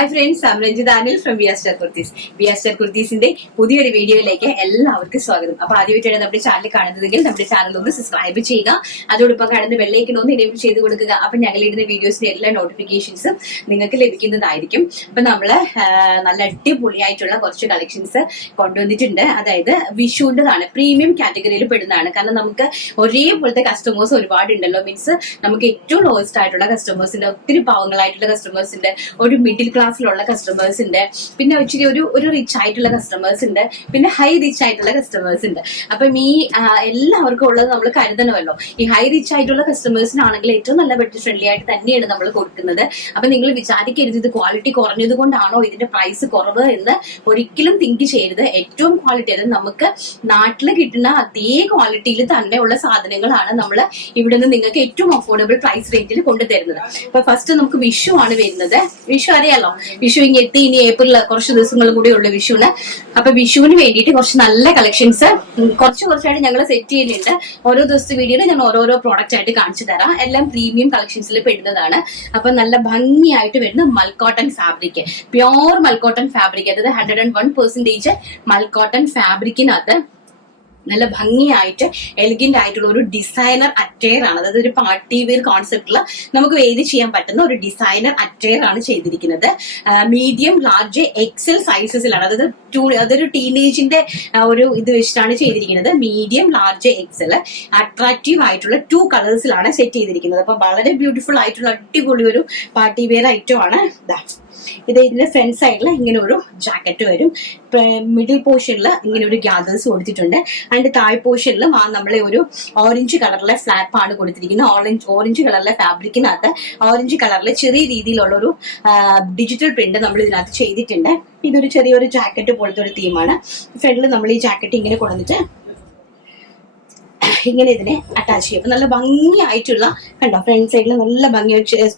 Hi friends I'm Ranjitha Anil from B Aster Kurtis B കുർത്തീസിന്റെ പുതിയൊരു വീഡിയോയിലേക്ക് എല്ലാവർക്കും സ്വാഗതം. അപ്പൊ ആദ്യമായിട്ടാണ് നമ്മുടെ ചാനൽ കാണുന്നതെങ്കിൽ നമ്മുടെ ചാനൽ ഒന്ന് സബ്സ്ക്രൈബ് ചെയ്യുക. അതോടൊപ്പം കാണുന്ന ബെല്ലൈക്കൻ ഒന്ന് എനേബിൾ ചെയ്ത് കൊടുക്കുക. അപ്പൊ ഞങ്ങൾ ഇടുന്ന വീഡിയോസിന്റെ എല്ലാ നോട്ടിഫിക്കേഷൻസും നിങ്ങൾക്ക് ലഭിക്കുന്നതായിരിക്കും. അപ്പൊ നമ്മൾ നല്ല അടിപൊളിയായിട്ടുള്ള കുറച്ച് കളക്ഷൻസ് കൊണ്ടുവന്നിട്ടുണ്ട്. അതായത് വിഷുവിന്റെതാണ്. പ്രീമിയം കാറ്റഗറിയിൽ പെടുന്നതാണ്. കാരണം നമുക്ക് ഒരേപോലത്തെ കസ്റ്റമേഴ്സ് ഒരുപാട് ഉണ്ടല്ലോ മീൻസ് നമുക്ക് ഏറ്റവും ലോവസ്റ്റ് ആയിട്ടുള്ള കസ്റ്റമേഴ്സിന്റെ ഒത്തിരി പാവങ്ങളായിട്ടുള്ള കസ്റ്റമേഴ്സിന്റെ ഒരു മിഡിൽ ക്ലാസ്സിലുള്ള കസ്റ്റമേഴ്സ് ഉണ്ട്. പിന്നെ ഇച്ചിരി ഒരു ഒരു റിച്ച് ആയിട്ടുള്ള കസ്റ്റമേഴ്സ് ഉണ്ട്. പിന്നെ ഹൈ റിച്ച് ആയിട്ടുള്ള കസ്റ്റമേഴ്സ് ഉണ്ട്. അപ്പം ഈ എല്ലാവർക്കും ഉള്ളത് നമ്മൾ കരുതണമല്ലോ. ഈ ഹൈ റിച്ച് ആയിട്ടുള്ള കസ്റ്റമേഴ്സിനാണെങ്കിൽ ഏറ്റവും നല്ല ബഡ്ജറ്റ് ഫ്രണ്ട്ലി ആയിട്ട് തന്നെയാണ് നമ്മൾ കൊടുക്കുന്നത്. അപ്പം നിങ്ങൾ വിചാരിക്കരുത് ഇത് ക്വാളിറ്റി കുറഞ്ഞത് കൊണ്ടാണോ ഇതിന്റെ പ്രൈസ് കുറവ് എന്ന് ഒരിക്കലും തിങ്ക് ചെയ്യരുത്. ഏറ്റവും ക്വാളിറ്റി അതായത് നമുക്ക് നാട്ടിൽ കിട്ടുന്ന അതേ ക്വാളിറ്റിയിൽ തന്നെ ഉള്ള സാധനങ്ങളാണ് നമ്മൾ ഇവിടെ നിന്ന് നിങ്ങൾക്ക് ഏറ്റവും അഫോർഡബിൾ പ്രൈസ് റേറ്റിൽ കൊണ്ടുതരുന്നത്. അപ്പൊ ഫസ്റ്റ് നമുക്ക് വിഷു ആണ് വരുന്നത്. വിഷു അറിയാലോ? വിഷു ഇങ്ങനെ എത്തി ഇനി ഏപ്രിൽ കുറച്ച് ദിവസങ്ങളും കൂടി ഉള്ളു വിഷുവിന്. അപ്പൊ വിഷുവിന് വേണ്ടിയിട്ട് കുറച്ച് നല്ല കളക്ഷൻസ് കുറച്ച് കുറച്ചായിട്ട് ഞങ്ങൾ സെറ്റ് ചെയ്യുന്നുണ്ട്. ഓരോ ദിവസത്തെ വീഡിയോയിൽ ഞാൻ ഓരോരോ പ്രോഡക്റ്റ് ആയിട്ട് കാണിച്ചു തരാം. എല്ലാം പ്രീമിയം കളക്ഷൻസിൽ പെടുന്നതാണ്. അപ്പൊ നല്ല ഭംഗിയായിട്ട് വരുന്ന mul cotton fabric pure mul cotton fabric അതായത് hundred and one percentage mul cotton ഫാബ്രിക്കിനകത്ത് നല്ല ഭംഗിയായിട്ട് എലിഗന്റ് ആയിട്ടുള്ള ഒരു ഡിസൈനർ അറ്റയർ ആണ്. അതായത് ഒരു പാർട്ടി വെയർ കോൺസെപ്റ്റിൽ നമുക്ക് വേദി ചെയ്യാൻ പറ്റുന്ന ഒരു ഡിസൈനർ അറ്റയർ ആണ് ചെയ്തിരിക്കുന്നത്. മീഡിയം ലാർജ് എക്സൽ സൈസസിലാണ് അതായത് ടൂ അതൊരു ടീനേജിന്റെ ഒരു ഇത് വെച്ചിട്ടാണ് ചെയ്തിരിക്കുന്നത്. മീഡിയം ലാർജ് എക്സൽ അട്രാക്റ്റീവ് ആയിട്ടുള്ള ടു കളേഴ്സിലാണ് സെറ്റ് ചെയ്തിരിക്കുന്നത്. അപ്പൊ വളരെ ബ്യൂട്ടിഫുൾ ആയിട്ടുള്ള അടിപൊളി ഒരു പാർട്ടി വെയർ ഐറ്റം ആണ്. ഇതാ ഇത് ഇതിന്റെ ഫ്രണ്ട് സൈഡിൽ ഇങ്ങനെ ഒരു ജാക്കറ്റ് വരും. മിഡിൽ പോർഷനിൽ ഇങ്ങനെ ഒരു ഗ്യാദേഴ്സ് കൊടുത്തിട്ടുണ്ട്. അതിന്റെ താഴ് പോർഷനിൽ ആ നമ്മളെ ഒരു ഓറഞ്ച് കളറിലെ ഫ്ലാപ്പ് ആണ് കൊടുത്തിരിക്കുന്നത്. ഓറഞ്ച് ഓറഞ്ച് കളറിലെ ഫാബ്രിക്കിനകത്ത് ഓറഞ്ച് കളറിലെ ചെറിയ രീതിയിലുള്ള ഒരു ഡിജിറ്റൽ പ്രിന്റ് നമ്മൾ ഇതിനകത്ത് ചെയ്തിട്ടുണ്ട്. ഇതൊരു ചെറിയൊരു ജാക്കറ്റ് പോലത്തെ ഒരു തീമാണ് ഫ്രണ്ടിൽ നമ്മൾ ഈ ജാക്കറ്റ് ഇങ്ങനെ കൊണ്ടുവന്നിട്ട് ഇങ്ങനെ ഇതിനെ അറ്റാച്ച് ചെയ്യും. അപ്പൊ നല്ല ഭംഗിയായിട്ടുള്ള കണ്ടോ ഫ്രണ്ട് സൈഡിൽ നല്ല ഭംഗി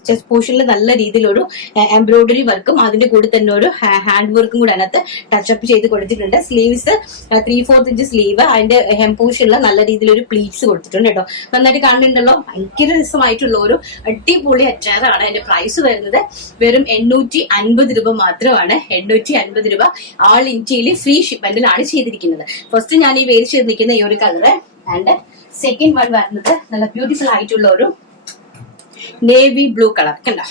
ചെസ്റ്റ് പോർഷനിൽ നല്ല രീതിയിലൊരു എംബ്രോയിഡറി വർക്കും അതിന്റെ കൂടെ തന്നെ ഒരു ഹാൻഡ് വർക്കും കൂടെ അതിനകത്ത് ടച്ചപ്പ് ചെയ്ത് കൊടുത്തിട്ടുണ്ട്. Sleeves three fourth inch sleeve അതിന്റെ ഹെം പോർഷനിൽ നല്ല രീതിയിലൊരു പ്ലീറ്റ്സ് കൊടുത്തിട്ടുണ്ട് കേട്ടോ. നന്നായിട്ട് കാണുന്നുണ്ടല്ലോ? ഭയങ്കര രസമായിട്ടുള്ള ഒരു അടിപൊളി അച്ചാറാണ് അതിന്റെ പ്രൈസ് വരുന്നത്. വെറും എണ്ണൂറ്റി അൻപത് രൂപ മാത്രമാണ്. എണ്ണൂറ്റി അൻപത് രൂപ ആൾ ഇന്ത്യയിൽ ഫ്രീ ഷിപ്മെന്റിലാണ് ചെയ്തിരിക്കുന്നത്. ഫസ്റ്റ് ഞാൻ ഈ വേരിച്ച് നിൽക്കുന്ന ഈ ഒരു കളറ് ആൻഡ് സെക്കൻഡ് വൺ വരുന്നത് നല്ല ബ്യൂട്ടിഫുൾ ആയിട്ടുള്ള ഒരു നേവി ബ്ലൂ കളർ കണ്ടോ?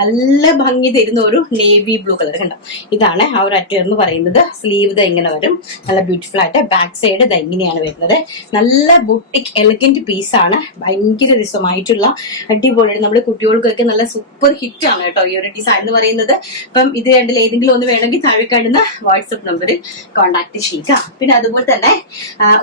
നല്ല ഭംഗി തരുന്ന ഒരു നേവി ബ്ലൂ കളർ കണ്ടോ? ഇതാണ് ആ ഒരു അറ്റർ എന്ന് പറയുന്നത്. സ്ലീവ് ഇത് ഇങ്ങനെ വരും. നല്ല ബ്യൂട്ടിഫുൾ ആയിട്ട് ബാക്ക് സൈഡ് ഇത് ഇങ്ങനെയാണ് വരുന്നത്. നല്ല ബുട്ടിക് എലഗന്റ് പീസ് ആണ്. ഭയങ്കര രസമായിട്ടുള്ള അടിപൊളി നമ്മുടെ കുട്ടികൾക്കൊക്കെ നല്ല സൂപ്പർ ഹിറ്റ് ആണ് കേട്ടോ ഈ ഒരു ഡിസൈൻ എന്ന് പറയുന്നത്. അപ്പം ഇത് രണ്ടിൽ ഏതെങ്കിലും ഒന്ന് വേണമെങ്കിൽ താഴെ കാണുന്ന വാട്സപ്പ് നമ്പറിൽ കോൺടാക്ട് ചെയ്യുക പിന്നെ അതുപോലെ തന്നെ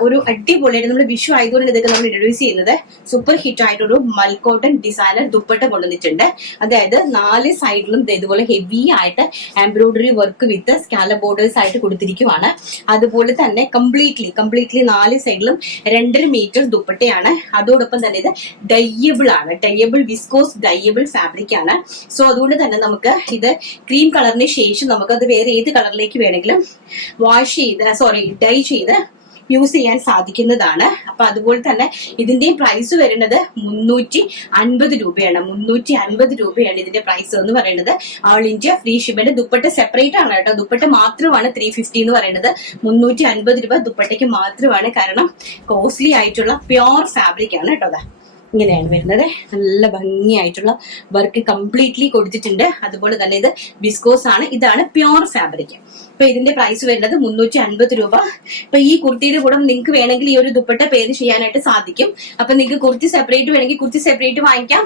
ഒരു അടിപൊളിയായിട്ട് നമ്മൾ വിഷു ആയതുകൊണ്ട് ഇതൊക്കെ നമ്മൾ ഇൻട്രൊഡ്യൂസ് ചെയ്യുന്നത്. സൂപ്പർ ഹിറ്റ് ആയിട്ടൊരു മൽക്കോട്ടൺ ഡിസൈനർ ദുപ്പട്ട കൊണ്ടുവന്നിട്ടുണ്ട്. അതായത് നാല് സൈഡിലും ഇതുപോലെ ഹെവി ആയിട്ട് എംബ്രോയിഡറി വർക്ക് വിത്ത് സ്കാല ബോർഡേഴ്സ് ആയിട്ട് കൊടുത്തിരിക്കുവാണ്. അതുപോലെ തന്നെ കംപ്ലീറ്റ്ലി കംപ്ലീറ്റ്ലി നാല് സൈഡിലും രണ്ടര മീറ്റർ ദുപ്പട്ടയാണ്. അതോടൊപ്പം തന്നെ ഇത് ഡയ്യബിൾ ആണ്. ഡയ്യബിൾ വിസ്കോസ് ഡയ്യബിൾ ഫാബ്രിക് ആണ്. സോ അതുകൊണ്ട് തന്നെ നമുക്ക് ഇത് ക്രീം കളറിന് ശേഷം നമുക്ക് അത് വേറെ ഏത് കളറിലേക്ക് വേണമെങ്കിലും വാഷ് ചെയ്ത് സോറി ഡൈ ചെയ്ത് യൂസ് ചെയ്യാൻ സാധിക്കുന്നതാണ്. അപ്പൊ അതുപോലെ തന്നെ ഇതിന്റെയും പ്രൈസ് വരുന്നത് മുന്നൂറ്റി അൻപത് രൂപയാണ്. മുന്നൂറ്റി അൻപത് രൂപയാണ് ഇതിന്റെ പ്രൈസ് എന്ന് പറയുന്നത്. All India free shipment dupatta separate ആണ് കേട്ടോ. ദുപ്പട്ട മാത്രമാണ് ത്രീ ഫിഫ്റ്റി എന്ന് പറയുന്നത്. മുന്നൂറ്റി അൻപത് രൂപ ദുപ്പട്ടയ്ക്ക് മാത്രമാണ്. കാരണം കോസ്റ്റ്ലി ആയിട്ടുള്ള പ്യോർ ഫാബ്രിക് ആണ് കേട്ടോ ഇങ്ങനെയാണ് വരുന്നത്. നല്ല ഭംഗിയായിട്ടുള്ള വർക്ക് കംപ്ലീറ്റ്ലി കൊടുത്തിട്ടുണ്ട്. അതുപോലെ തന്നെ ഇത് ബിസ്കോസ് ആണ്. ഇതാണ് പ്യോർ ഫാബ്രിക് അപ്പൊ ഇതിന്റെ പ്രൈസ് വരുന്നത് മുന്നൂറ്റി അൻപത് രൂപ. ഇപ്പൊ ഈ കുർത്തിയുടെ കൂടെ നിങ്ങൾക്ക് വേണമെങ്കിൽ ഈ ഒരു ദുപ്പട്ട പേര് ചെയ്യാനായിട്ട് സാധിക്കും. അപ്പൊ നിങ്ങൾക്ക് കുർത്തി സെപ്പറേറ്റ് വേണമെങ്കിൽ കുർത്തി സെപ്പറേറ്റ് വാങ്ങിക്കാം.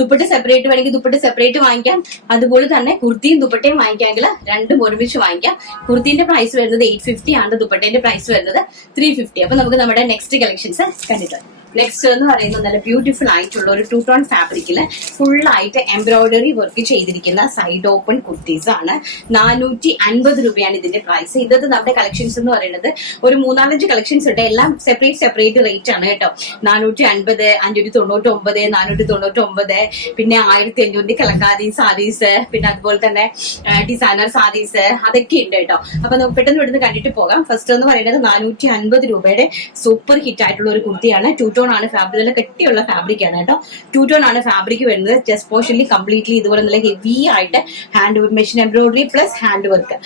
ദുപ്പട്ട സെപ്പറേറ്റ് വേണമെങ്കിൽ ദുപ്പട്ട സെപ്പറേറ്റ് വാങ്ങിക്കാം. അതുപോലെ തന്നെ കുർത്തിയും ദുപ്പട്ടയും വാങ്ങിക്കാമെങ്കിൽ രണ്ടും ഒരുമിച്ച് വാങ്ങിക്കാം. കുർത്തിന്റെ പ്രൈസ് വരുന്നത് എയ്റ്റ് ഫിഫ്റ്റി ആണ് ദുപ്പട്ടേന്റെ പ്രൈസ് വരുന്നത് ത്രീ ഫിഫ്റ്റി അപ്പൊ നമുക്ക് നമ്മുടെ നെക്സ്റ്റ് കളക്ഷൻസ് കണ്ടിട്ട് നെക്സ്റ്റ് എന്ന് പറയുന്നത് നല്ല ബ്യൂട്ടിഫുൾ ആയിട്ടുള്ള ഒരു ടൂ ടോൺ ഫാബ്രിക്കിൽ ഫുൾ ആയിട്ട് എംബ്രോയിഡറി വർക്ക് ചെയ്തിരിക്കുന്ന സൈഡ് ഓപ്പൺ കുർത്തീസ് ആണ്. നാനൂറ്റി അൻപത് രൂപയാണ് ഇതിന്റെ പ്രൈസ് ഇതത് നമ്മുടെ കളക്ഷൻസ് എന്ന് പറയുന്നത് ഒരു മൂന്നാലഞ്ച് കളക്ഷൻസ് ഉണ്ട്. എല്ലാം സെപ്പറേറ്റ് സെപ്പറേറ്റ് റേറ്റ് ആണ് കേട്ടോ. നാനൂറ്റി അൻപത് അഞ്ഞൂറ്റി തൊണ്ണൂറ്റി ഒമ്പത് നാനൂറ്റി തൊണ്ണൂറ്റി ഒമ്പത് പിന്നെ ആയിരത്തി അഞ്ഞൂറ്റി കലങ്കാരി സാരീസ് പിന്നെ അതുപോലെ തന്നെ ഡിസൈനർ സാരീസ് അതൊക്കെ ഉണ്ട് കേട്ടോ. അപ്പൊ നമുക്ക് പെട്ടെന്ന് ഇവിടുന്ന് കണ്ടിട്ട് പോകാം. ഫസ്റ്റ് എന്ന് പറയുന്നത് നാനൂറ്റി അൻപത് രൂപയുടെ സൂപ്പർ ഹിറ്റ് ആയിട്ടുള്ള ഒരു കുർത്തിയാണ്. ടൂ ടോൺ ആണ് ഫാബ്രിക് നല്ല കെട്ടിയുള്ള ഫാബ്രിക് ആണ് കേട്ടോ. ടു ടോൺ ആണ് ഫാബ്രിക് വരുന്നത് ചെസ്റ്റ് പോർഷനിൽ കംപ്ലീറ്റ്ലി ഇതുപോലെ നല്ല ഹെവി ആയിട്ട് hand machine embroidery plus hand work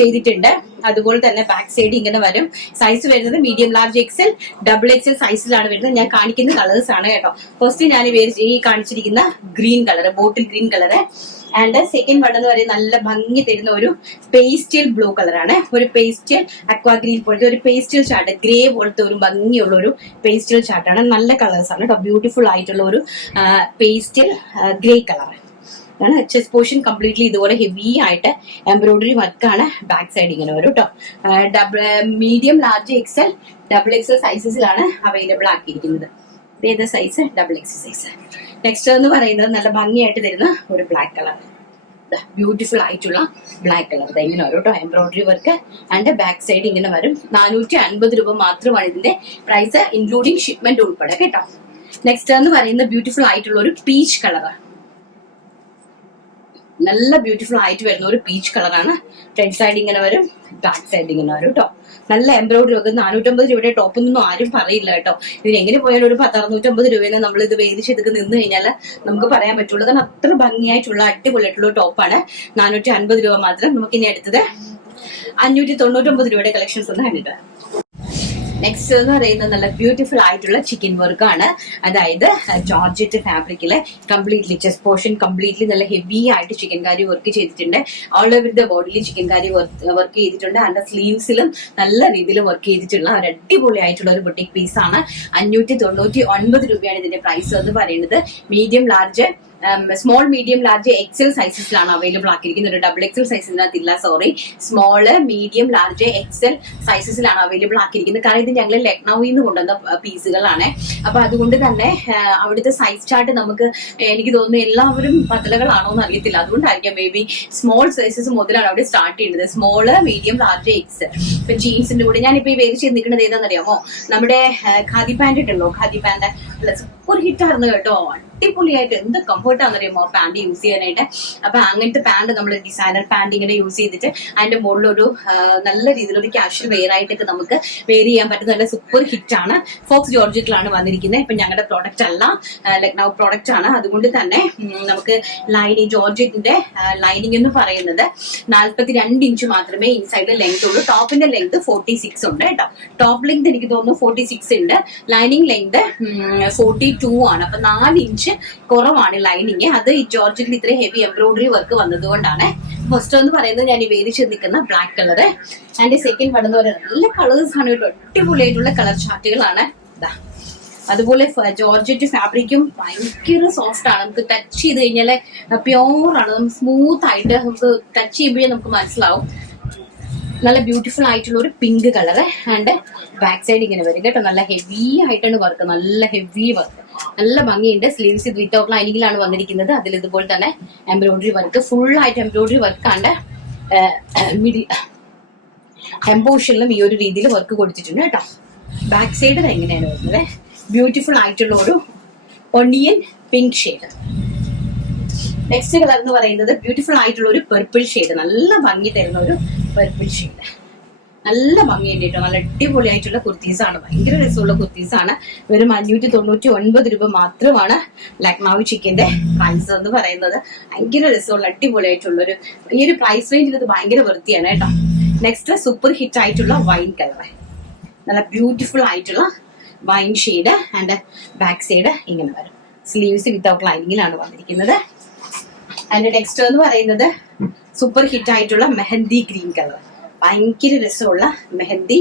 ചെയ്തിട്ടുണ്ട്. അതുപോലെ തന്നെ ബാക്ക് സൈഡ് ഇങ്ങനെ വരും. സൈസ് വരുന്നത് medium large XL double XL സൈസിലാണ് വരുന്നത്. ഞാൻ കാണിക്കുന്ന കളേഴ്സ് ആണ് കേട്ടോ. ഫസ്റ്റ് ഞാൻ ഈ കാണിച്ചിരിക്കുന്ന green colour bottle green colour and second one എന്ന് പറയുന്നത് നല്ല ഭംഗി തരുന്ന ഒരു പേസ്റ്റൽ ബ്ലൂ കളറാണ് ഒരു പേസ്റ്റൽ അക്വാ ഗ്രീൻ പോലത്തെ ഒരു പേസ്റ്റൽ ചാർട്ട് ഗ്രേ പോലത്തെ ഒരു ഭംഗിയുള്ള ഒരു പേസ്റ്റൽ ചാർട്ടാണ് നല്ല കളേഴ്സ് ആണ് കേട്ടോ. ബ്യൂട്ടിഫുൾ ആയിട്ടുള്ള ഒരു പേസ്റ്റൽ ഗ്രേ കളർ ആണ്. ചെസ്റ്റ് പോർഷൻ കംപ്ലീറ്റ്ലി ഇതുപോലെ ഹെവി ആയിട്ട് എംബ്രോയിഡറി വർക്കാണ് ബാക്ക് സൈഡ് ഇങ്ങനെ വരും കേട്ടോ double medium large XL double XL സൈസസിലാണ് available ആക്കിയിരിക്കുന്നത്. ഏത് size double XL size next എന്ന് പറയുന്നത് നല്ല ഭംഗിയായിട്ട് തരുന്ന ഒരു ബ്ലാക്ക് കളർ ബ്യൂട്ടിഫുൾ ആയിട്ടുള്ള ബ്ലാക്ക് കളർ ഇങ്ങനെ വരും കേട്ടോ embroidery work and back side ഇങ്ങനെ വരും. നാനൂറ്റി അൻപത് രൂപ മാത്രമാണ് ഇതിന്റെ പ്രൈസ് ഇൻക്ലൂഡിങ് ഷിപ്മെന്റ് ഉൾപ്പെടെ കേട്ടോ. നെക്സ്റ്റ് എന്ന് പറയുന്നത് ബ്യൂട്ടിഫുൾ ആയിട്ടുള്ള ഒരു പീച്ച് കളറാണ് നല്ല ബ്യൂട്ടിഫുൾ ആയിട്ട് വരുന്ന ഒരു പീച്ച് കളറാണ് ഫ്രണ്ട് സൈഡ് ഇങ്ങനെ വരും ബാക്ക് സൈഡ് ഇങ്ങനെ വരും കേട്ടോ നല്ല എംബ്രോയിഡറി ഒക്കെ നാനൂറ്റമ്പത് രൂപയുടെ ടോപ്പ് ഒന്നും ആരും പറയില്ല കേട്ടോ ഇതിന് എങ്ങനെ പോയാലും ഒരു അറുന്നൂറ്റമ്പത് രൂപയെന്ന് നമ്മൾ ഇത് വേദിച്ച് ഇതൊക്കെ നിന്ന് കഴിഞ്ഞാൽ നമുക്ക് പറയാൻ പറ്റുള്ളൂ. കാരണം അത്ര ഭംഗിയായിട്ടുള്ള അടിപൊളിയായിട്ടുള്ള ടോപ്പാണ് നാനൂറ്റി അൻപത് രൂപ മാത്രം നമുക്ക് ഇനി അടുത്തത് അഞ്ഞൂറ്റി തൊണ്ണൂറ്റൊമ്പത് രൂപയുടെ കളക്ഷൻസ് ഒന്ന് കണ്ടിട്ട് നെക്സ്റ്റ് എന്ന് പറയുന്നത് നല്ല ബ്യൂട്ടിഫുൾ ആയിട്ടുള്ള ചിക്കൻ വർക്ക് ആണ്. അതായത് ജോർജറ്റ് ഫാബ്രിക്കിൽ കംപ്ലീറ്റ്ലി ചെസ്റ്റ് പോർഷൻ കംപ്ലീറ്റ്ലി നല്ല ഹെവി ആയിട്ട് ചിക്കൻ കാരി വർക്ക് ചെയ്തിട്ടുണ്ട്. ഓൾ ഓവർ ദ ബോഡിയിൽ ചിക്കൻ കാരി വർക്ക് ചെയ്തിട്ടുണ്ട്. അതിന്റെ സ്ലീവ്സിലും നല്ല രീതിയിൽ വർക്ക് ചെയ്തിട്ടുള്ള ഒരു അടിപൊളി ആയിട്ടുള്ള ഒരു ബുട്ടിക് പീസ് ആണ്. അഞ്ഞൂറ്റി തൊണ്ണൂറ്റി ഒൻപത് രൂപയാണ് ഇതിന്റെ പ്രൈസ് എന്ന് പറയുന്നത്. Medium large small medium large XL സൈസസിലാണ് available ആക്കിയിരിക്കുന്നത്. ഡബിൾ എക്സൽ സൈസിനകത്ത് ഇല്ല sorry small medium large XL സൈസസിലാണ് available ആക്കിയിരിക്കുന്നത്. കാരണം ഇത് ഞങ്ങൾ ലക്നൌവിൽ നിന്ന് കൊണ്ടുവന്ന പീസുകളാണ്. അപ്പൊ അതുകൊണ്ട് തന്നെ അവിടുത്തെ സൈസ് ചാർട്ട് നമുക്ക് എനിക്ക് തോന്നുന്നു എല്ലാവരും പതലകളാണോ എന്ന് അറിയത്തില്ല. അതുകൊണ്ടായിരിക്കാം മേ ബി സ്മോൾ സൈസസ് മുതലാണ് അവിടെ സ്റ്റാർട്ട് ചെയ്യുന്നത്. സ്മോൾ മീഡിയം ലാർജ് എക്സ് ഇപ്പൊ ജീൻസിന്റെ കൂടെ ഞാനിപ്പോ ഈ ചെയ്ത് നിൽക്കുന്നത് ഏതാണെന്നറിയാമോ? നമ്മുടെ ഖാദി പാന്റ് ഉണ്ടല്ലോ. ഖാദി പാന്റ് സൂപ്പർ ഹിറ്റ് ആയിരുന്നു കേട്ടോ. അടിപൊളിയായിട്ട് എന്ത് കംഫർട്ട് ആ പാന്റ് യൂസ് ചെയ്യാനായിട്ട്? അപ്പൊ അങ്ങനത്തെ പാന്റ് നമ്മൾ ഡിസൈനർ പാന്റ് ഇങ്ങനെ യൂസ് ചെയ്തിട്ട് അതിന്റെ മുകളിലൊരു നല്ല രീതിയിലൊരു ക്യാഷ്വൽ വെയർ ആയിട്ടൊക്കെ നമുക്ക് വെയർ ചെയ്യാൻ പറ്റുന്ന നല്ല സൂപ്പർ ഹിറ്റ് ആണ്. ഫോക്സ് ജോർജിറ്റിലാണ് വന്നിരിക്കുന്നത്. ഇപ്പൊ ഞങ്ങളുടെ പ്രോഡക്റ്റ് അല്ല. ലക്നൗ പ്രോഡക്റ്റ് ആണ്. അതുകൊണ്ട് തന്നെ നമുക്ക് ലൈനിങ് ജോർജറ്റിന്റെ ലൈനിങ് എന്ന് പറയുന്നത് നാൽപ്പത്തി രണ്ട് ഇഞ്ച് മാത്രമേ ഇൻസൈഡ് ലെങ്ത് ഉള്ളൂ. ടോപ്പിന്റെ ലെങ്ത് ഫോർട്ടി സിക്സ് ഉണ്ട് കേട്ടോ. ടോപ്പ് ലെങ്ത് എനിക്ക് തോന്നുന്നു ഫോർട്ടി സിക്സ് ഉണ്ട്. ലൈനിങ് ലെങ്ത് ഫോർട്ടി ടു ആണ്. അപ്പൊ നാല് ഇഞ്ച് കുറവാണ് ലൈനിങ് അത് ഈ ജോർജിൽ ഇത്ര ഹെവി എംബ്രോയിഡറി വർക്ക് വന്നതുകൊണ്ടാണ്. ഫസ്റ്റ് എന്ന് പറയുന്നത് ഞാൻ ഈ വേദിച്ച് നിൽക്കുന്ന black colour and second one എന്ന് പറയുന്നത് നല്ല കളേഴ്സ് ആണ്. കേട്ടോ അടിപൊളിയായിട്ടുള്ള കളർ ചാർട്ടുകളാണ്. അതുപോലെ ജോർജറ്റ് ഫാബ്രിക്കും ഭയങ്കര സോഫ്റ്റ് ആണ്. നമുക്ക് ടച്ച് ചെയ്ത് കഴിഞ്ഞാൽ പ്യോർ ആണ്. നമുക്ക് സ്മൂത്ത് ആയിട്ട് നമുക്ക് ടച്ച് ചെയ്യുമ്പോഴേ നമുക്ക് മനസ്സിലാവും. നല്ല ബ്യൂട്ടിഫുൾ ആയിട്ടുള്ള ഒരു pink colour and back side ഇങ്ങനെ വരും കേട്ടോ. നല്ല ഹെവി ആയിട്ടാണ് വർക്ക് നല്ല ഹെവി വർക്ക് നല്ല ഭംഗിയുണ്ട്. സ്ലീവ്സ് വിത്തൗട്ട് ലൈനിങ്ങിലാണ് വന്നിരിക്കുന്നത്. അതിൽ ഇതുപോലെ തന്നെ എംബ്രോയിഡറി വർക്ക് ഫുൾ ആയിട്ട് എംബ്രോയിഡറി വർക്ക് വർക്കാണ്ട് മിഡിൽ എംബോഷനിലും ഈ ഒരു രീതിയിൽ വർക്ക് കൊടുത്തിട്ടുണ്ട് കേട്ടോ. ബാക്ക് സൈഡ് എങ്ങനെയാണ് വരുന്നത്. ബ്യൂട്ടിഫുൾ ആയിട്ടുള്ള ഒരു onion pink shade next colour എന്ന് പറയുന്നത് ബ്യൂട്ടിഫുൾ ആയിട്ടുള്ള ഒരു പെർപ്പിൾ ഷെയ്ഡ് നല്ല ഭംഗി തരുന്ന ഒരു പെർപ്പിൾ ഷെയ്ഡ് നല്ല ഭംഗിയുണ്ട് കേട്ടോ. നല്ല അടിപൊളിയായിട്ടുള്ള കുർത്തീസാണ് ഭയങ്കര രസമുള്ള കുർത്തീസാണ് വെറും അഞ്ഞൂറ്റി തൊണ്ണൂറ്റി ഒൻപത് രൂപ മാത്രമാണ് ലക്നാവ് ചിക്കന്റെ പ്രൈസ് എന്ന് പറയുന്നത്. ഭയങ്കര രസമുള്ള അടിപൊളിയായിട്ടുള്ള ഒരു ഈ ഒരു പ്രൈസ് റേഞ്ചിൽ ഇത് ഭയങ്കര വൃത്തിയാണ് കേട്ടോ. നെക്സ്റ്റ് സൂപ്പർ ഹിറ്റ് ആയിട്ടുള്ള വൈൻ കളർ നല്ല ബ്യൂട്ടിഫുൾ ആയിട്ടുള്ള wine shade and back side ഇങ്ങനെ വരും. സ്ലീവ്സ് വിത്തൗട്ട് ലൈനിങ്ങിലാണ് വന്നിരിക്കുന്നത്. അതിന്റെ നെക്സ്റ്റ് എന്ന് പറയുന്നത് സൂപ്പർ ഹിറ്റ് ആയിട്ടുള്ള മെഹന്തി ഗ്രീൻ കളർ ഭയങ്കര രസമുള്ള mehndi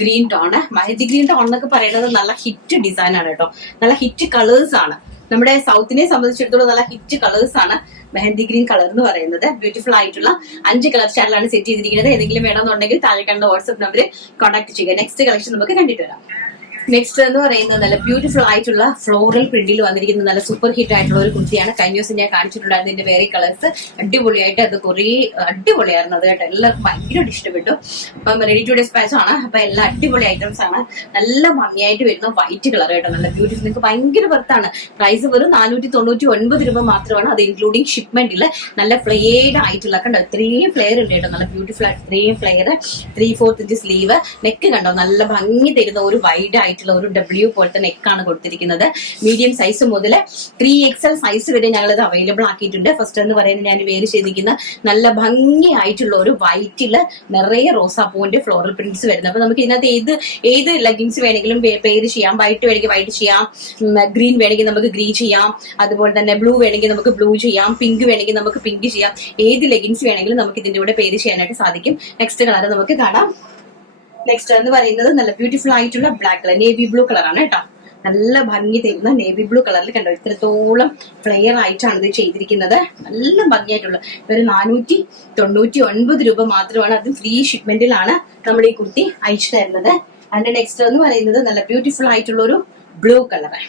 green tone mehndi green tone എന്നൊക്കെ പറയുന്നത് നല്ല ഹിറ്റ് ഡിസൈൻ ആണ് കേട്ടോ. നല്ല ഹിറ്റ് കളേഴ്സ് ആണ്. നമ്മുടെ സൗത്തിനെ സംബന്ധിച്ചിടത്തോളം നല്ല ഹിറ്റ് കളേഴ്സ് ആണ് മെഹന്തി ഗ്രീൻ കളർ എന്ന് പറയുന്നത്. ബ്യൂട്ടിഫുൾ ആയിട്ടുള്ള അഞ്ച് കളർ ചാനലാണ് സെറ്റ് ചെയ്തിരിക്കുന്നത്. ഏതെങ്കിലും വേണമെന്നുണ്ടെങ്കിൽ താഴെ കണ്ട വാട്സ്ആപ്പ് നമ്പറിൽ കോൺടാക്ട് ചെയ്യുക. നെക്സ്റ്റ് കളക്ഷൻ നമുക്ക് കണ്ടിട്ട് വരാം. നെക്സ്റ്റ് എന്ന് പറയുന്നത് നല്ല ബ്യൂട്ടിഫുൾ ആയിട്ടുള്ള ഫ്ലോറൽ പ്രിന്റിൽ വന്നിരിക്കുന്ന നല്ല സൂപ്പർ ഹിറ്റ് ആയിട്ടുള്ള ഒരു കുർത്തിയാണ്. കഴിഞ്ഞ ദിവസം ഞാൻ കാണിച്ചിട്ടുണ്ടായിരുന്നു ഇതിന്റെ വേറെ കളേഴ്സ് അടിപൊളിയായിട്ട് അത് കുറേ അടിപൊളിയായിരുന്നു അത് കേട്ടോ. എല്ലാവർക്കും ഭയങ്കരമായിട്ട് ഇഷ്ടപ്പെട്ടു. അപ്പം റെഡി ടു ഡിസ്പാച്ച് ആണ്. അപ്പൊ എല്ലാ അടിപൊളി ഐറ്റംസ് ആണ്. നല്ല ഭംഗിയായിട്ട് വരുന്ന വൈറ്റ് കളർ കേട്ടോ. നല്ല ബ്യൂട്ടിഫുൾ നിങ്ങൾക്ക് ഭയങ്കര വർത്താണ് പ്രൈസ് വെറും നാനൂറ്റി തൊണ്ണൂറ്റി ഒൻപത് രൂപ മാത്രമാണ്. അത് ഇൻക്ലൂഡിങ് ഷിപ്മെന്റിൽ നല്ല ഫ്ലെയർഡ് ആയിട്ടുള്ള കണ്ടോ? ഇത്രയും ഫ്ലെയർ ഉണ്ട് കേട്ടോ. നല്ല ബ്യൂട്ടിഫുൾ ആയിട്ട് ഇത്രയും flare three fourth inch sleeve neck കണ്ടോ? നല്ല ഭംഗി തരുന്ന ഒരു വൈഡ് ആയിട്ടുള്ള ആയിട്ടുള്ള ഒരു ഡബ്ല്യു പോലത്തെ നെക്കാണ് കൊടുത്തിരിക്കുന്നത്. മീഡിയം സൈസ് മുതൽ ത്രീ എക്സൽ സൈസ് വരെ ഞങ്ങൾ ഇത് അവൈലബിൾ ആക്കിയിട്ടുണ്ട്. ഫസ്റ്റ് എന്ന് പറയുന്നത് ഞാൻ വേര് ചെയ്തിരിക്കുന്ന നല്ല ഭംഗിയായിട്ടുള്ള ഒരു വൈറ്റിൽ നിറയെ റോസാപ്പൂവിന്റെ ഫ്ലോറൽ പ്രിന്റ്സ് വരുന്നത്. അപ്പൊ നമുക്ക് ഇതിനകത്ത് ഏത് ഏത് ലെഗിങ്സ് വേണമെങ്കിലും പേര് ചെയ്യാം. വൈറ്റ് വേണമെങ്കിൽ വൈറ്റ് ചെയ്യാം. ഗ്രീൻ വേണമെങ്കിൽ നമുക്ക് ഗ്രീൻ ചെയ്യാം. അതുപോലെ തന്നെ ബ്ലൂ വേണമെങ്കിൽ നമുക്ക് ബ്ലൂ ചെയ്യാം. പിങ്ക് വേണമെങ്കിൽ നമുക്ക് പിങ്ക് ചെയ്യാം. ഏത് ലെഗിങ്സ് വേണമെങ്കിലും നമുക്ക് ഇതിന്റെ കൂടെ പേര് ചെയ്യാനായിട്ട് സാധിക്കും. നെക്സ്റ്റ് കളർ നമുക്ക് കാണാം. നെക്സ്റ്റ് എന്ന് പറയുന്നത് നല്ല ബ്യൂട്ടിഫുൾ ആയിട്ടുള്ള ബ്ലാക്ക് കളർ നേവി ബ്ലൂ കളറാണ് കേട്ടോ. നല്ല ഭംഗി തരുന്ന നേവി ബ്ലൂ കളറിൽ കണ്ടോ? ഇത്രത്തോളം ഫ്ലെയർ ആയിട്ടാണ് ഇത് ചെയ്തിരിക്കുന്നത്. നല്ല ഭംഗിയായിട്ടുള്ള ഒരു നാനൂറ്റി തൊണ്ണൂറ്റി ഒൻപത് രൂപ മാത്രമാണ് അത് ഫ്രീ ഷിപ്മെന്റിലാണ് നമ്മൾ ഈ കുർത്തി അയച്ചു തരുന്നത്. അതിന്റെ നെക്സ്റ്റ് എന്ന് പറയുന്നത് നല്ല ബ്യൂട്ടിഫുൾ ആയിട്ടുള്ള ഒരു ബ്ലൂ കളറ്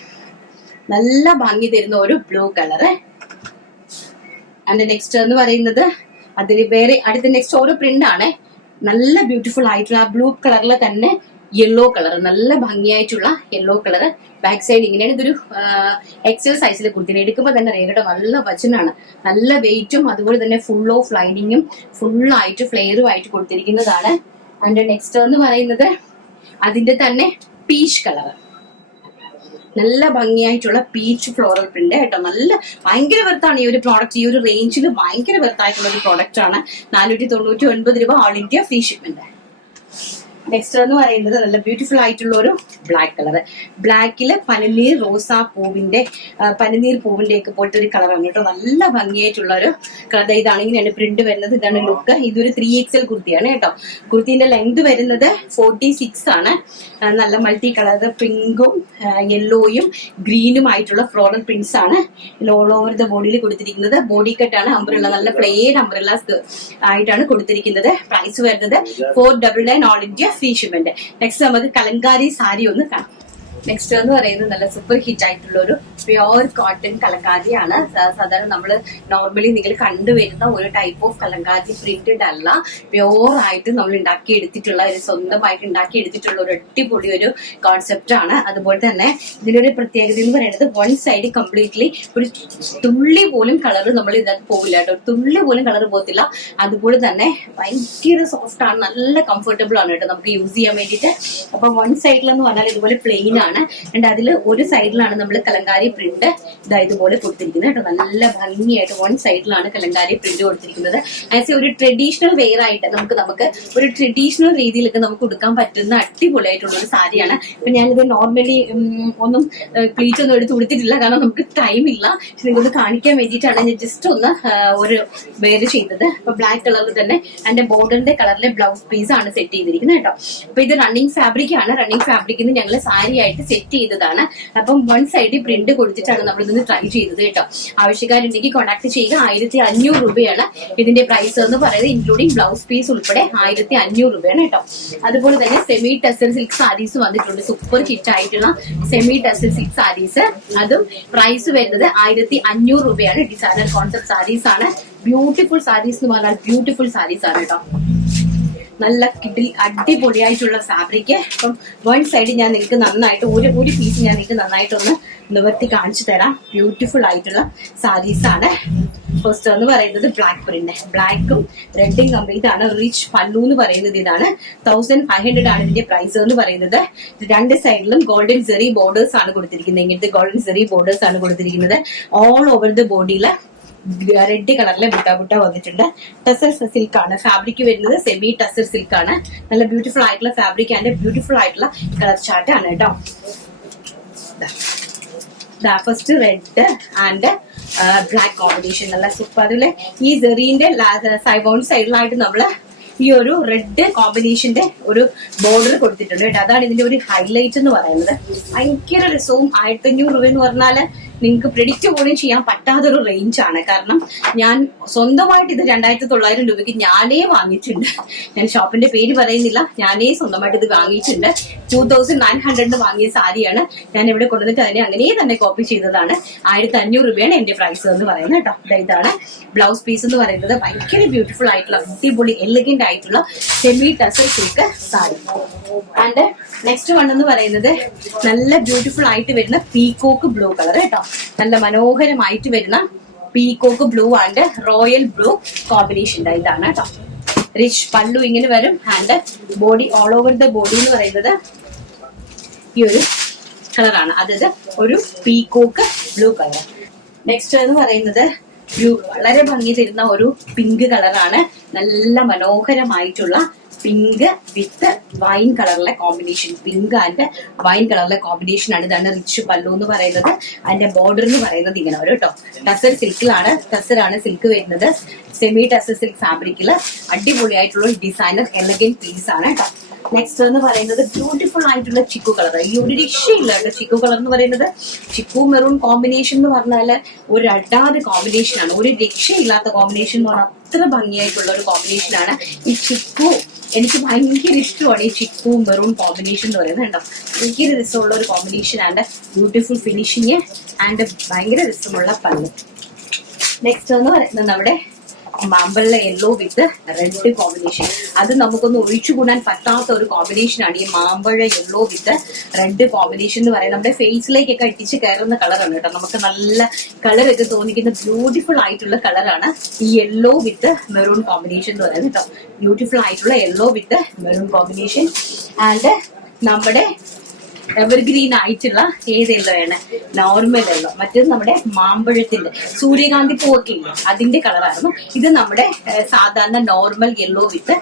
നല്ല ഭംഗി തരുന്ന ഒരു ബ്ലൂ കളറ് അതിന്റെ നെക്സ്റ്റ് എന്ന് പറയുന്നത് അതിൽ വേറെ അടുത്ത നെക്സ്റ്റ് ഓരോ പ്രിന്റ് ആണ്. നല്ല ബ്യൂട്ടിഫുൾ ആയിട്ടുള്ള ബ്ലൂ കളറിൽ തന്നെ യെല്ലോ കളർ നല്ല ഭംഗിയായിട്ടുള്ള യെല്ലോ കളർ ബാക്ക് സൈഡ് ഇങ്ങനെയാണ് ഇതൊരു എക്സൽ സൈസിൽ കുർത്തിന് എടുക്കുമ്പോൾ തന്നെ റേഖയുടെ നല്ല വചനാണ്. നല്ല വെയിറ്റും അതുപോലെ തന്നെ ഫുൾ ഓഫ് ലൈനിങ്ങും ഫുള്ളായിട്ട് ഫ്ലെയറും ആയിട്ട് കൊടുത്തിരിക്കുന്നതാണ്. അതിന്റെ നെക്സ്റ്റ് എന്ന് പറയുന്നത് അതിന്റെ തന്നെ പീച്ച് കളർ നല്ല ഭംഗിയായിട്ടുള്ള പീച്ച് ഫ്ലോറൽ പ്രിന്റ് കേട്ടോ. നല്ല ഭയങ്കര വെറുത്താണ് ഈ ഒരു പ്രോഡക്റ്റ് ഈ ഒരു റേഞ്ചിൽ ഭയങ്കര വെറുത്തായിട്ടുള്ള ഒരു പ്രോഡക്റ്റ് ആണ്. നാനൂറ്റി തൊണ്ണൂറ്റി ഒൻപത് രൂപ all India free shipment next എന്ന് പറയുന്നത് നല്ല ബ്യൂട്ടിഫുൾ ആയിട്ടുള്ള ഒരു ബ്ലാക്ക് കളർ ബ്ലാക്കിൽ പനിനീർ റോസാ പൂവിന്റെ പനിനീർ പൂവിന്റെ ഒക്കെ പോലത്തെ ഒരു കളറാണ് കേട്ടോ. നല്ല ഭംഗിയായിട്ടുള്ള ഒരു കളർ ഇതാണ് ഇങ്ങനെയാണ് പ്രിന്റ് വരുന്നത്. ഇതാണ് ലുക്ക് ഇതൊരു ത്രീ എക്സൽ കുർത്തിയാണ് കേട്ടോ. കുർത്തിന്റെ ലെങ്ത് വരുന്നത് ഫോർട്ടി സിക്സ് ആണ്. നല്ല മൾട്ടി കളർ പിങ്കും യെല്ലോയും ഗ്രീനും ആയിട്ടുള്ള ഫ്ലോറൽ പ്രിന്റ്സ് ആണ്. ഓൾ ഓവർ ദ ബോഡിയിൽ കൊടുത്തിരിക്കുന്നത്. ബോഡി കട്ട് ആണ്. അംബ്രല്ല നല്ല പ്ലെയിൻ അംബ്രല്ല ആയിട്ടാണ് കൊടുത്തിരിക്കുന്നത്. പ്രൈസ് വരുന്നത് four double nine all India free shipment next നമുക്ക് കലങ്കാരി സാരി ഒന്ന് കാണാം. നെക്സ്റ്റ് എന്ന് പറയുന്നത് നല്ല സൂപ്പർ ഹിറ്റ് ആയിട്ടുള്ള ഒരു പ്യോർ കോട്ടൺ കലങ്കാരിയാണ് സാധാരണ നമ്മൾ നോർമലി നിങ്ങൾ കണ്ടുവരുന്ന ഒരു ടൈപ്പ് ഓഫ് കലങ്കാരി പ്രിന്റഡ് അല്ല പ്യോർ ആയിട്ട് നമ്മൾ ഉണ്ടാക്കി എടുത്തിട്ടുള്ള ഒരു സ്വന്തമായിട്ട് ഉണ്ടാക്കി എടുത്തിട്ടുള്ള ഒരു അടിപൊളി ഒരു കോൺസെപ്റ്റ് ആണ്. അതുപോലെ തന്നെ ഇതിനൊരു പ്രത്യേകത എന്ന് പറയുന്നത് വൺ സൈഡ് കംപ്ലീറ്റ്ലി ഒരു തുള്ളി പോലും കളർ നമ്മൾ ഇതിനകത്ത് പോകില്ല കേട്ടോ. തുള്ളി പോലും കളർ പോകത്തില്ല. അതുപോലെ തന്നെ ഭയങ്കര സോഫ്റ്റ് ആണ്. നല്ല കംഫർട്ടബിൾ ആണ് കേട്ടോ നമുക്ക് യൂസ് ചെയ്യാൻ വേണ്ടിയിട്ട്. അപ്പൊ വൺ സൈഡിലെന്ന് പറഞ്ഞാൽ ഇതുപോലെ പ്ലെയിൻ ആണ്. ആൻഡ് അതിൽ ഒരു സൈഡിലാണ് നമ്മൾ കലങ്കാരി പ്രിന്റ് ഇതാ ഇതുപോലെ കൊടുത്തിരിക്കുന്നത് കേട്ടോ. നല്ല ഭംഗിയായിട്ട് വൺ സൈഡിലാണ് കലങ്കാരി പ്രിന്റ് കൊടുത്തിരിക്കുന്നത്. ആസ് ഒരു ട്രഡീഷണൽ വെയർ ആയിട്ട് നമുക്ക് നമുക്ക് ഒരു ട്രഡീഷണൽ രീതിയിലൊക്കെ നമുക്ക് കൊടുക്കാൻ പറ്റുന്ന അടിപൊളിയായിട്ടുള്ള ഒരു സാരിയാണ്. അപ്പൊ ഞാനിത് നോർമലി ഒന്നും പ്ലീറ്റ് ഒന്നും എടുത്ത് കൊടുത്തിട്ടില്ല കാരണം നമുക്ക് ടൈം ഇല്ല. പക്ഷെ നിങ്ങൾക്കൊന്ന് കാണിക്കാൻ വേണ്ടിയിട്ടാണ് ഞാൻ ജസ്റ്റ് ഒന്ന് ഒരു വെയർ ചെയ്തത്. അപ്പൊ ബ്ലാക്ക് കളറിൽ തന്നെ എന്റെ ബോർഡറിന്റെ കളറിലെ ബ്ലൗസ് പീസ് ആണ് സെറ്റ് ചെയ്തിരിക്കുന്നത് കേട്ടോ. അപ്പൊ ഇത് റണ്ണിങ് ഫാബ്രിക് ആണ്. റണ്ണിങ് ഫാബ്രിക്കിന് ഞങ്ങൾ സാരി ആയിട്ട് സെറ്റ് ചെയ്തതാണ്. അപ്പം വൺ സൈഡിൽ പ്രിന്റ് കൊടുത്തിട്ടാണ് നമ്മൾ ഇതൊന്ന് ട്രൈ ചെയ്തത് കേട്ടോ. ആവശ്യക്കാരുണ്ടെങ്കിൽ കോൺടാക്ട് ചെയ്യുക. ആയിരത്തി അഞ്ഞൂറ് രൂപയാണ് ഇതിന്റെ പ്രൈസ് എന്ന് പറയുന്നത് ഇൻക്ലൂഡിംഗ് ബ്ലൗസ് പീസ് ഉൾപ്പെടെ ആയിരത്തി അഞ്ഞൂറ് രൂപയാണ് കേട്ടോ. അതുപോലെ തന്നെ സെമി ടെസൽ സിൽക്ക് സാരീസ് വന്നിട്ടുണ്ട്. സൂപ്പർ ഹിറ്റ് ആയിട്ടുള്ള സെമി ടെസൽ സിൽക്ക് സാരീസ് അതും പ്രൈസ് വരുന്നത് ആയിരത്തി അഞ്ഞൂറ് രൂപയാണ്. ഡിസൈനർ കോൺസെപ്റ്റ് സാരീസ് ആണ്. ബ്യൂട്ടിഫുൾ സാരീസ് എന്ന് പറഞ്ഞാൽ ബ്യൂട്ടിഫുൾ സാരീസ് ആണ് കേട്ടോ. നല്ല കിഡിൽ അടിപൊളിയായിട്ടുള്ള ഫാബ്രിക് അപ്പം വൺ സൈഡ് ഞാൻ നിങ്ങൾക്ക് നന്നായിട്ട് ഒരു ഒരു പീസ് ഞാൻ നിങ്ങൾക്ക് നന്നായിട്ടൊന്ന് നിവർത്തി കാണിച്ചു തരാം. ബ്യൂട്ടിഫുൾ ആയിട്ടുള്ള സാരീസ് ആണ്. ഫസ്റ്റ് എന്ന് പറയുന്നത് ബ്ലാക്ക് പ്രിന്റ് ബ്ലാക്കും റെഡും കംപ്ലീറ്റ് ആണ് റിച്ച് പല്ലു എന്ന് പറയുന്നത് ഇതാണ്. തൗസൻഡ് ഫൈവ് ഹൺഡ്രഡ് ആണ് ഇതിന്റെ പ്രൈസ് എന്ന് പറയുന്നത്. രണ്ട് സൈഡിലും ഗോൾഡൻ സെറി ബോർഡേഴ്സ് ആണ് കൊടുത്തിരിക്കുന്നത്. ഇങ്ങനത്തെ ഗോൾഡൻ സെറി ബോർഡേഴ്സ് ആണ് കൊടുത്തിരിക്കുന്നത്. ഓൾ ഓവർ ദ ബോഡിയിൽ റെഡ് കളറിലെ ബുട്ട ബുട്ട വന്നിട്ടുണ്ട്. ടസർ സിൽക്ക് ആണ് ഫാബ്രിക് വരുന്നത്. സെമി ടസർ സിൽക്ക് ആണ് നല്ല ബ്യൂട്ടിഫുൾ ആയിട്ടുള്ള ഫാബ്രിക് ആൻഡ് ബ്യൂട്ടിഫുൾ ആയിട്ടുള്ള കളർ ചാർട്ട് ആണ് കേട്ടോ. First red and black combination നല്ല സൂപ്പർ അതുപോലെ ഈ ജെറീന്റെ സൈബോൺ സൈഡിലായിട്ട് നമ്മൾ ഈ ഒരു റെഡ് കോമ്പിനേഷന്റെ ഒരു ബോർഡർ കൊടുത്തിട്ടുണ്ട് കേട്ടോ. അതാണ് ഇതിന്റെ ഒരു ഹൈലൈറ്റ് എന്ന് പറയുന്നത്. ഭയങ്കര രസവും ആയിരത്തി അഞ്ഞൂറ് രൂപ എന്ന് പറഞ്ഞാൽ നിങ്ങൾക്ക് പ്രെഡിക്റ്റ് പോലും ചെയ്യാൻ പറ്റാത്തൊരു റേഞ്ച് ആണ്. കാരണം ഞാൻ സ്വന്തമായിട്ട് ഇത് രണ്ടായിരത്തി തൊള്ളായിരം രൂപയ്ക്ക് ഞാനേ വാങ്ങിയിട്ടുണ്ട്. ഞാൻ ഷോപ്പിന്റെ പേര് പറയുന്നില്ല. ഞാനേ സ്വന്തമായിട്ട് ഇത് വാങ്ങിയിട്ടുണ്ട്. ടൂ തൗസൻഡ് നയൻ ഹൺഡ്രഡിന് വാങ്ങിയ സാരിയാണ് ഞാൻ ഇവിടെ കൊണ്ടുവന്നിട്ട് അതിനെ അങ്ങനെ തന്നെ കോപ്പി ചെയ്തതാണ്. ആയിരത്തി അഞ്ഞൂറ് രൂപയാണ് എന്റെ പ്രൈസ് എന്ന് പറയുന്നത് കേട്ടോ. ഇതാണ്. ബ്ലൗസ് പീസ് എന്ന് പറയുന്നത് ഭയങ്കര ബ്യൂട്ടിഫുൾ ആയിട്ടുള്ള അടിപൊളി എലഗന്റ് ആയിട്ടുള്ള semi tussar silk sari and next one എന്ന് പറയുന്നത് നല്ല ബ്യൂട്ടിഫുൾ ആയിട്ട് വരുന്ന പീകോക്ക് ബ്ലൂ കളർ കേട്ടോ. നല്ല മനോഹരമായിട്ട് വരുന്ന peacock blue and royal blue combination ഇതാണ് കേട്ടോ. റിച്ച് പല്ലു ഇങ്ങനെ വരും and body all over the body എന്ന് പറയുന്നത് ഈ ഒരു കളറാണ് അതായത് ഒരു പീകോക്ക് ബ്ലൂ കളർ നെക്സ്റ്റ് എന്ന് പറയുന്നത് വളരെ ഭംഗി തരുന്ന ഒരു പിങ്ക് കളറാണ് നല്ല മനോഹരമായിട്ടുള്ള പിങ്ക് വിത്ത് വൈൻ കളറിലെ കോമ്പിനേഷൻ പിങ്ക് ആൻഡ് വൈൻ കളറിലെ കോമ്പിനേഷൻ ആണ് ഇതാണ് റിച്ച് പല്ലു എന്ന് പറയുന്നത്. അതിന്റെ ബോർഡർ എന്ന് പറയുന്നത് ഇങ്ങനെ ഒരു കേട്ടോ ടസർ സിൽക്കിലാണ് ടസറാണ് സിൽക്ക് വരുന്നത്. സെമി ടസർ സിൽക്ക് ഫാബ്രിക്കിൽ അടിപൊളിയായിട്ടുള്ള ഡിസൈനർ എലഗൻ പീസ് ആണ് കേട്ടോ നെക്സ്റ്റ് എന്ന് പറയുന്നത് ബ്യൂട്ടിഫുൾ ആയിട്ടുള്ള ചിക്കു കളർ. ഈ ഒരു രക്ഷയില്ല ചിക്കു കളർ എന്ന് പറയുന്നത്. ചിക്കു മെറൂൺ കോമ്പിനേഷൻ എന്ന് പറഞ്ഞാൽ ഒരു അടാത് കോമ്പിനേഷൻ ആണ്. ഒരു രക്ഷയില്ലാത്ത കോമ്പിനേഷൻ എന്ന് പറഞ്ഞാൽ അത്ര ഭംഗിയായിട്ടുള്ള ഒരു കോമ്പിനേഷൻ ആണ് ഈ ചിക്കു എനിക്ക് ഭയങ്കര ഇഷ്ടമാണ് ഈ ചിക്കും മെറൂൺ കോമ്പിനേഷൻ എന്ന് പറയുന്നത് കേട്ടോ ഭയങ്കര രസമുള്ള ഒരു combination and beautiful finishing and ഭയങ്കര രസമുള്ള പല്ല്. നെക്സ്റ്റ് എന്ന് പറയുന്നത് നമ്മുടെ മാമ്പഴ യെല്ലോ വിത്ത് റെഡ് കോമ്പിനേഷൻ അത് നമുക്കൊന്ന് ഒഴിച്ചു കൂടാൻ പറ്റാത്ത ഒരു കോമ്പിനേഷൻ ആണ് ഈ മാമ്പഴ യെല്ലോ വിത്ത് റെഡ് കോമ്പിനേഷൻ എന്ന് പറയുന്നത്. നമ്മുടെ ഫേസിലേക്കൊക്കെ അടിച്ച് കയറുന്ന കളറാണ് കേട്ടോ. നമുക്ക് നല്ല കളർ ഒക്കെ തോന്നിക്കുന്ന ബ്യൂട്ടിഫുൾ ആയിട്ടുള്ള കളറാണ് ഈ യെല്ലോ വിത്ത് മെറൂൺ കോമ്പിനേഷൻ എന്ന് പറയുന്നത് കേട്ടോ. ബ്യൂട്ടിഫുൾ ആയിട്ടുള്ള yellow with maroon combination and നമ്മുടെ എവർഗ്രീൻ ആയിട്ടുള്ള ഏത് ആണ്? നോർമൽ എല്ലോ. മറ്റേത് നമ്മുടെ മാമ്പഴത്തിന്റെ സൂര്യകാന്തി പൂവൊക്കെ ഇല്ല? അതിന്റെ കളറായിരുന്നു ഇത് നമ്മുടെ സാധാരണ normal yellow with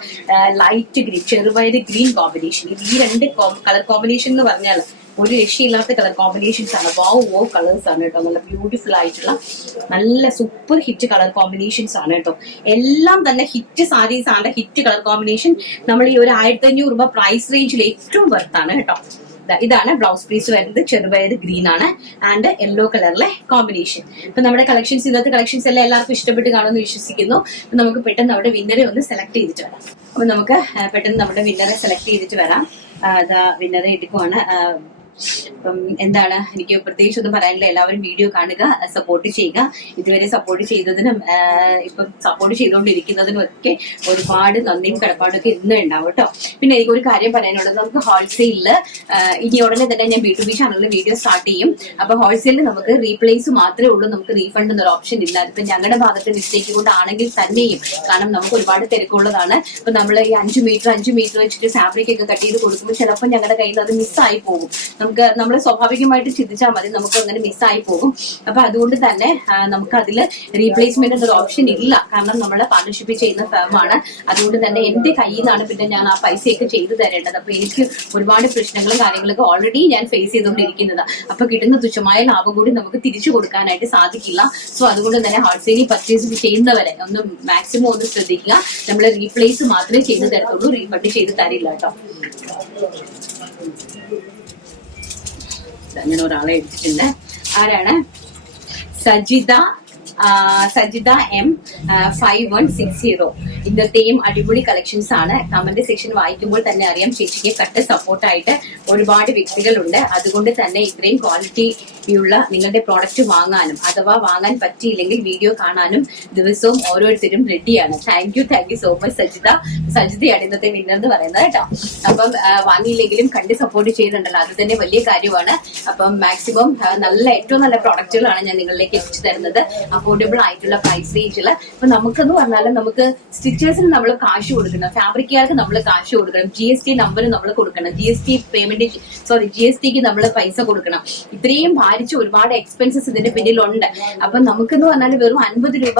light green ചെറുപയർ ഗ്രീൻ കോമ്പിനേഷൻ ഇത് ഈ രണ്ട് കളർ കോമ്പിനേഷൻ എന്ന് പറഞ്ഞാൽ ഒരു രക്ഷയില്ലാത്ത കളർ കോമ്പിനേഷൻസ് ആണ്. വാവ് വോ കളേഴ്സ് ആണ് കേട്ടോ. നല്ല ബ്യൂട്ടിഫുൾ ആയിട്ടുള്ള നല്ല സൂപ്പർ ഹിറ്റ് കളർ കോമ്പിനേഷൻസ് ആണ് കേട്ടോ. എല്ലാം തന്നെ ഹിറ്റ് സാരീസ് ആണ്. ഹിറ്റ് കളർ കോമ്പിനേഷൻ നമ്മൾ ഈ ഒരു ആയിരത്തി അഞ്ഞൂറ് രൂപ പ്രൈസ് റേഞ്ചിൽ ഏറ്റവും വെർത്താണ് കേട്ടോ. ഇതാണ് ബ്ലൗസ് പീസ് വരുന്നത് ചെറുപയർ ഗ്രീൻ ആണ് ആൻഡ് യെല്ലോ കളറിലെ കോമ്പിനേഷൻ അപ്പൊ നമ്മുടെ കളക്ഷൻസ് ഇന്നത്തെ കളക്ഷൻസ് എല്ലാം എല്ലാവർക്കും ഇഷ്ടപ്പെട്ട് കാണുമെന്ന് വിശ്വസിക്കുന്നു. അപ്പൊ നമുക്ക് പെട്ടെന്ന് നമ്മുടെ വിന്നറെ ഒന്ന് സെലക്ട് ചെയ്തിട്ട് വരാം. അപ്പൊ നമുക്ക് പെട്ടെന്ന് നമ്മുടെ വിന്നറെ സെലക്ട് ചെയ്തിട്ട് വരാം. വിന്നറെ എടുക്കുവാണ് അപ്പം എന്താണ്? എനിക്ക് പ്രത്യേകിച്ച് ഒന്നും പറയാനില്ല. എല്ലാവരും വീഡിയോ കാണുക സപ്പോർട്ട് ചെയ്യുക. ഇതുവരെ സപ്പോർട്ട് ചെയ്തതിനും ഇപ്പം സപ്പോർട്ട് ചെയ്തുകൊണ്ടിരിക്കുന്നതിനും ഒക്കെ ഒരുപാട് നന്ദിയും കടപ്പാടും ഒക്കെ ഇന്നും ഉണ്ടാവും കേട്ടോ. പിന്നെ എനിക്ക് ഒരു കാര്യം പറയാനുള്ളത് നമുക്ക് ഹോൾസെയിലിൽ ഇനി ഉടനെ തന്നെ ഞാൻ ബി ടു ബി ചാനലിൽ വീഡിയോ സ്റ്റാർട്ട് ചെയ്യും. അപ്പൊ ഹോൾസെയിലിൽ നമുക്ക് റീപ്ലേസ് മാത്രമേ ഉള്ളൂ നമുക്ക് റീഫണ്ട് എന്നൊരു ഓപ്ഷൻ ഇല്ല. ഇപ്പൊ ഞങ്ങളുടെ ഭാഗത്ത് മിസ്റ്റേക്ക് കൊണ്ടാണെങ്കിൽ തന്നെയും കാരണം നമുക്ക് ഒരുപാട് തിരക്കുള്ളതാണ്. ഇപ്പൊ നമ്മൾ ഈ അഞ്ച് മീറ്റർ അഞ്ച് മീറ്റർ വെച്ചിട്ട് ഫാബ്രിക് ഒക്കെ കട്ട് ചെയ്ത് കൊടുക്കുമ്പോൾ ചിലപ്പോൾ ഞങ്ങളുടെ കയ്യിൽ അത് മിസ്സായി പോകും. നമുക്ക് നമ്മൾ സ്വാഭാവികമായിട്ട് ചിന്തിച്ചാൽ മതി നമുക്ക് അങ്ങനെ മിസ്സായി പോകും. അപ്പൊ അതുകൊണ്ട് തന്നെ നമുക്ക് അതിൽ റീപ്ലേസ്മെന്റ് എന്നൊരു ഓപ്ഷൻ ഇല്ല. കാരണം നമ്മൾ പാർട്ണർഷിപ്പ് ചെയ്യുന്ന ഫേമാണ് അതുകൊണ്ട് തന്നെ എന്റെ കയ്യിൽ നിന്നാണ് പിന്നെ ഞാൻ ആ പൈസയൊക്കെ ചെയ്തു തരേണ്ടത്. അപ്പൊ എനിക്ക് ഒരുപാട് പ്രശ്നങ്ങളും കാര്യങ്ങളൊക്കെ ഓൾറെഡി ഞാൻ ഫേസ് ചെയ്തുകൊണ്ടിരിക്കുന്നത്. അപ്പൊ കിട്ടുന്ന തുച്ഛമായ ലാഭം കൂടി നമുക്ക് തിരിച്ചു കൊടുക്കാനായിട്ട് സാധിക്കില്ല. സോ അതുകൊണ്ട് തന്നെ ഹോൾസെയിൽ പർച്ചേസ് ചെയ്യുന്നവരെ ഒന്ന് മാക്സിമം ഒന്ന് ശ്രദ്ധിക്കുക. നമ്മൾ റീപ്ലേസ് മാത്രമേ ചെയ്തു തരത്തുള്ളൂ റീഫണ്ട് ചെയ്ത് തരില്ല കേട്ടോ. അങ്ങനെ ഒരാളെ എടുത്തിട്ടുണ്ട് ആരാണ് സജിത ആ, Sajitha M five one six zero ഇന്നത്തെയും അടിപൊളി കളക്ഷൻസ് ആണ്. കമന്റ് സെക്ഷൻ വായിക്കുമ്പോൾ തന്നെ അറിയാം ചേച്ചിക്ക് കട്ട് സപ്പോർട്ടായിട്ട് ഒരുപാട് വ്യക്തികളുണ്ട്. അതുകൊണ്ട് തന്നെ ഇത്രയും ക്വാളിറ്റിയുള്ള നിങ്ങളുടെ പ്രോഡക്റ്റ് വാങ്ങാനും അഥവാ വാങ്ങാൻ പറ്റിയില്ലെങ്കിൽ വീഡിയോ കാണാനും ദിവസവും ഓരോരുത്തരും റെഡിയാണ് thank you thank you so much Sajitha. സജിതയാണ് ഇന്നത്തെ വിന്നർ എന്ന് പറയുന്നത് കേട്ടോ. അപ്പം വാങ്ങിയില്ലെങ്കിലും കണ്ട് സപ്പോർട്ട് ചെയ്യുന്നുണ്ടല്ലോ അത് തന്നെ വലിയ കാര്യമാണ്. അപ്പം മാക്സിമം നല്ല ഏറ്റവും നല്ല പ്രോഡക്റ്റുകളാണ് ഞാൻ നിങ്ങളിലേക്ക് എത്തിച്ചു തരുന്നത്. അഫോർഡബിൾ ആയിട്ടുള്ള പ്രൈസ് റേഞ്ചിൽ അപ്പൊ നമുക്കെന്ന് പറഞ്ഞാൽ നമുക്ക് സ്റ്റിച്ചേഴ്സിന് നമ്മൾ കാശ് കൊടുക്കണം. ഫാബ്രിക്കുകാർക്ക് നമ്മൾ കാശ് കൊടുക്കണം. ജി എസ് ടി നമ്പർ നമ്മൾ കൊടുക്കണം. G S T payment sorry G S tick നമ്മൾ പൈസ കൊടുക്കണം. ഇത്രയും ഭാരിച്ച ഒരുപാട് എക്സ്പെൻസസ് ഇതിന്റെ പിന്നിലുണ്ട്. അപ്പൊ നമുക്കെന്ന് പറഞ്ഞാൽ വെറും അൻപത് രൂപ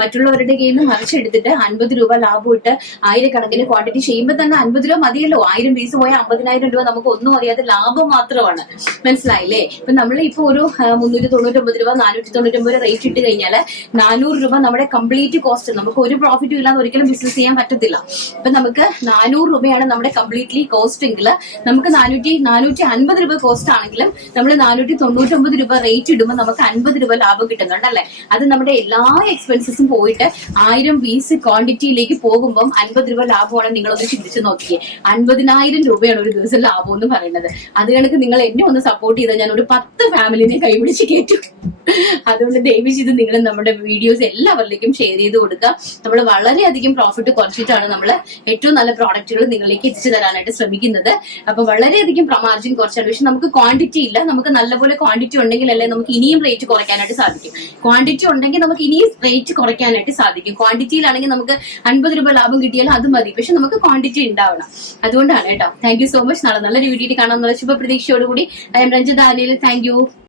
മറ്റുള്ളവരുടെ കയ്യിൽ നിന്ന് മറിച്ചെടുത്തിട്ട് അൻപത് രൂപ ലാഭം ഇട്ട് ആയിരക്കണക്കിന് ക്വാണ്ടിറ്റി ചെയ്യുമ്പോൾ തന്നെ അൻപത് രൂപ മതിയല്ലോ. ആയിരം പീസ് പോയാൽ അമ്പതിനായിരം രൂപ നമുക്ക് ഒന്നും അറിയാതെ ലാഭം മാത്രമാണ്. മനസ്സിലായില്ലേ? ഇപ്പൊ നമ്മൾ ഇപ്പൊ ഒരു മുന്നൂറ്റി തൊണ്ണൂറ്റൊമ്പത് രൂപ നാനൂറ്റി രൂപ റേറ്റ് ഇട്ട് കഴിഞ്ഞാൽ നാനൂറ് രൂപ നമ്മുടെ കംപ്ലീറ്റ് കോസ്റ്റ് നമുക്ക് ഒരു പ്രോഫിറ്റും ഇല്ലാതെ ഒരിക്കലും ബിസിനസ് ചെയ്യാൻ പറ്റത്തില്ല. ഇപ്പൊ നമുക്ക് നാനൂറ് രൂപയാണ് നമ്മുടെ കംപ്ലീറ്റ്ലി കോസ്റ്റ് എങ്കിൽ നമുക്ക് നാനൂറ്റി നാനൂറ്റി അൻപത് രൂപ കോസ്റ്റ് ആണെങ്കിലും നമ്മൾ നാനൂറ്റി തൊണ്ണൂറ്റൊമ്പത് രൂപ റേറ്റ് ഇടുമ്പോൾ നമുക്ക് അൻപത് രൂപ ലാഭം കിട്ടുന്നുണ്ട് അല്ലെ? അത് നമ്മുടെ എല്ലാ എക്സ്പെൻസസും പോയിട്ട് ആയിരം പീസ് ക്വാണ്ടിറ്റിയിലേക്ക് പോകുമ്പോൾ അൻപത് രൂപ ലാഭമാണ് നിങ്ങളൊന്ന് ചിന്തിച്ചു നോക്കിയേ. അൻപതിനായിരം രൂപയാണ് ഒരു ദിവസം ലാഭം എന്ന് പറയുന്നത്. അത് കണക്ക് നിങ്ങൾ എന്നെ ഒന്ന് സപ്പോർട്ട് ചെയ്താൽ ഞാൻ ഒരു പത്ത് ഫാമിലിനെ കൈപിടിച്ച് കയറ്റും അതുകൊണ്ട് ദയവ് ചെയ്ത് നിങ്ങൾ നമ്മുടെ വീഡിയോസ് എല്ലാവരിലേക്കും ഷെയർ ചെയ്ത് കൊടുക്കുക. നമ്മൾ വളരെയധികം പ്രോഫിറ്റ് കുറച്ചിട്ടാണ് നമ്മൾ ഏറ്റവും നല്ല പ്രോഡക്റ്റുകൾ നിങ്ങളിലേക്ക് എത്തിച്ചു തരാനായിട്ട് ശ്രമിക്കുന്നത്. അപ്പൊ വളരെയധികം മാർജിൻ കുറച്ചാണ്. പക്ഷെ നമുക്ക് ക്വാണ്ടിറ്റി ഇല്ല. നമുക്ക് നല്ലപോലെ ക്വാണ്ടിറ്റി ഉണ്ടെങ്കിൽ ഉണ്ടെങ്കിലല്ലേ നമുക്ക് ഇനിയും റേറ്റ് കുറയ്ക്കാനായിട്ട് സാധിക്കും. ക്വാണ്ടിറ്റി ഉണ്ടെങ്കിൽ നമുക്ക് ഇനിയും റേറ്റ് കുറയ്ക്കാനായിട്ട് സാധിക്കും. ക്വാണ്ടിറ്റിയിലാണെങ്കിൽ നമുക്ക് അൻപത് രൂപ ലാഭം കിട്ടിയാലും അത് മതി. പക്ഷെ നമുക്ക് ക്വാണ്ടിറ്റി ഉണ്ടാവണം. അതുകൊണ്ടാണ് കേട്ടോ. താങ്ക് സോ മച്ച് നാളെ നല്ലൊരു വീഡിയോ കാണാമെന്നുള്ള ശുഭപ്രതീക്ഷയോടുകൂടി. I'm Ranjith Anil thank